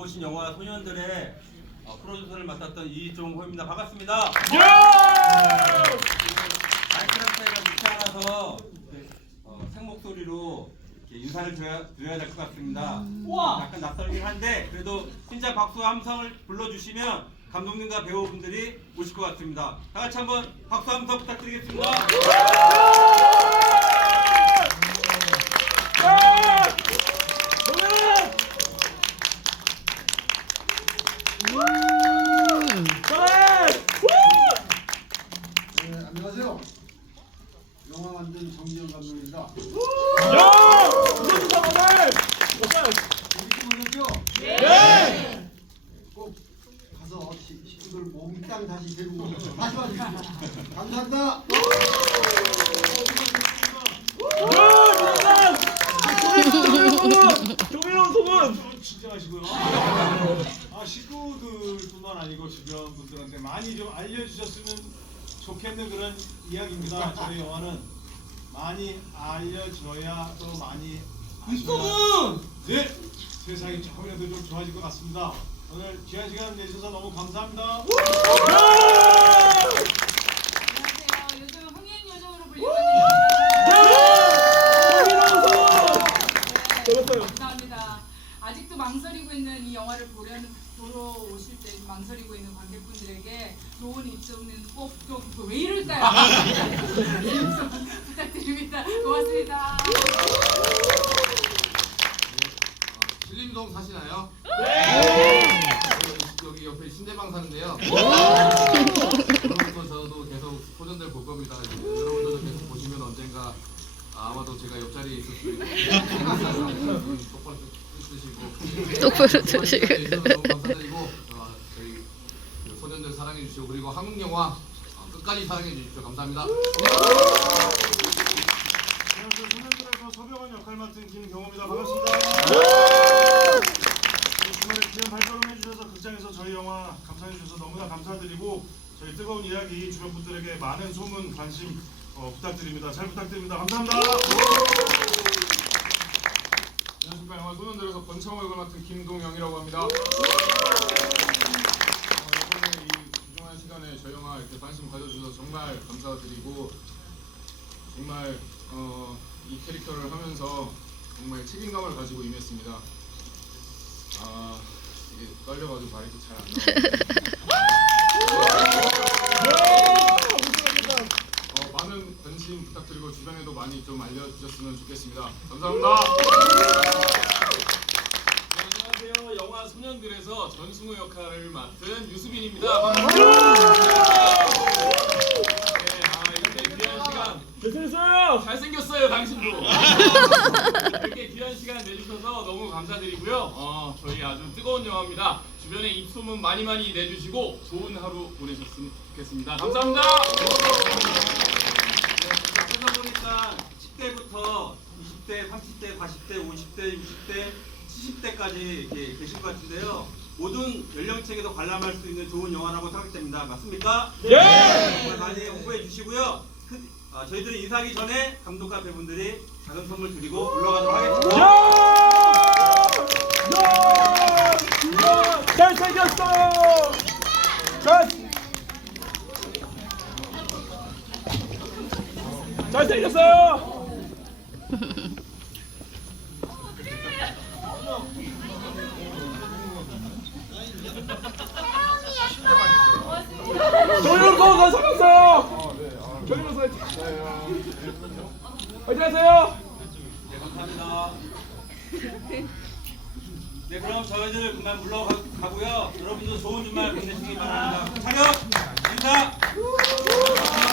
보신 영화 소년들의 어, 프로듀서를 맡았던 이종호입니다. 반갑습니다. 사이가 좋지 않아서 이렇게, 어, 생목소리로 이렇게 인사를 드려야, 드려야 될 것 같습니다. 약간 낯설긴 한데 그래도 진짜 박수 함성을 불러주시면 감독님과 배우분들이 오실 것 같습니다. 다 같이 한번 박수 함성 부탁드리겠습니다. 네, 안녕하세요. 영화 만든 정지영 감독입니다. 재밌게 보셨죠? 네. 꼭 가서 시- 식구들 몽땅 다시 데리고 오세요. 다시 봐주십시오. 감사합니다. 아 식구들뿐만 아니고 주변 분들한테 많이 좀 알려주셨으면 좋겠는 그런 이야기입니다. 저희 영화는 많이 알려져야 또 많이 네 세상이 조금이라도 좀 좋아질 것 같습니다. 오늘 귀한 시간 내주셔서 너무 감사합니다. 안녕하세요. 요즘 흥행 요정으로 불리고 있는 네, 감사합니다. 아직도 망설이고 있는 이 영화를 보려는 보러 오실 때 망설이고 있는 관객분들에게 좋은 입소문 꼭좀왜 이럴까요? 부탁드립니다. 고맙습니다. 신림동 사시나요? 네. 여기 옆에 신대방 사는데요. 여러분도 저도 계속 소년들 볼 겁니다. 여러분들도 계속 보시면 언젠가 아마도 제가 옆자리에 있을 수도 있고 음, 똑바로 똑바로 드시고. 너무 감사드리고 어, 저희 그 소년들 사랑해 주시고 그리고 한국 영화 어, 끝까지 사랑해 주십시오. 감사합니다. 안녕하세요. 소년들에서 서병원 역할 맡은 김경호입니다. 반갑습니다. 주말에 귀한 발걸음 해주셔서 극장에서 저희 영화 감상해 주셔서 너무나 감사드리고 저희 뜨거운 이야기 주변 분들에게 많은 소문 관심 어, 부탁드립니다. 잘 부탁드립니다. 감사합니다. 안녕하십니까 영화 소년들에서 권창호 역을 맡은 김동영이라고 합니다. 어, 이번에 이 귀중한 시간에 저희 영화 이렇게 관심 가져주셔서 정말 감사드리고 정말 어, 이 캐릭터를 하면서 정말 책임감을 가지고 임했습니다. 아 이게 떨려가지고 말이 잘안 나와요. 어, 많은 관심 부탁드리고 주변에도 많이 좀 알려주셨으면 좋겠습니다. 감사합니다. 네, 안녕하세요. 영화 소년들에서 전승우 역할을 맡은 유수빈입니다. 반갑습니다. 네, 아, 이렇게 귀한 시간. 잘생겼어요. 잘생겼어요, 당신도. 이렇게 귀한 시간 내주셔서 너무 감사드리고요. 어, 저희 아주 뜨거운 영화입니다. 주변에 입소문 많이 많이 내주시고 좋은 하루 보내셨으면 좋겠습니다. 감사합니다. 앞에서 보니까 10대부터 20대, 30대, 40대, 50대, 60대, 70대까지 이렇게 계신 것 같은데요. 모든 연령층에서 관람할 수 있는 좋은 영화라고 생각됩니다. 맞습니까? 네! 많이 홍보해 주시고요. 그, 아, 저희들이 인사하기 전에 감독과 배우분들이 작은 선물 드리고 물러가도록 하겠습니다. 잘생겼어요. 잘 잘생겼어요. 저희로 더 살았어요. 저희로 서 안녕하세요. 네, 감사합니다. 네, 그럼 저희들 그만 물러가고요. 여러분도 좋은 주말 보내시기 바랍니다. 차렷! 인사!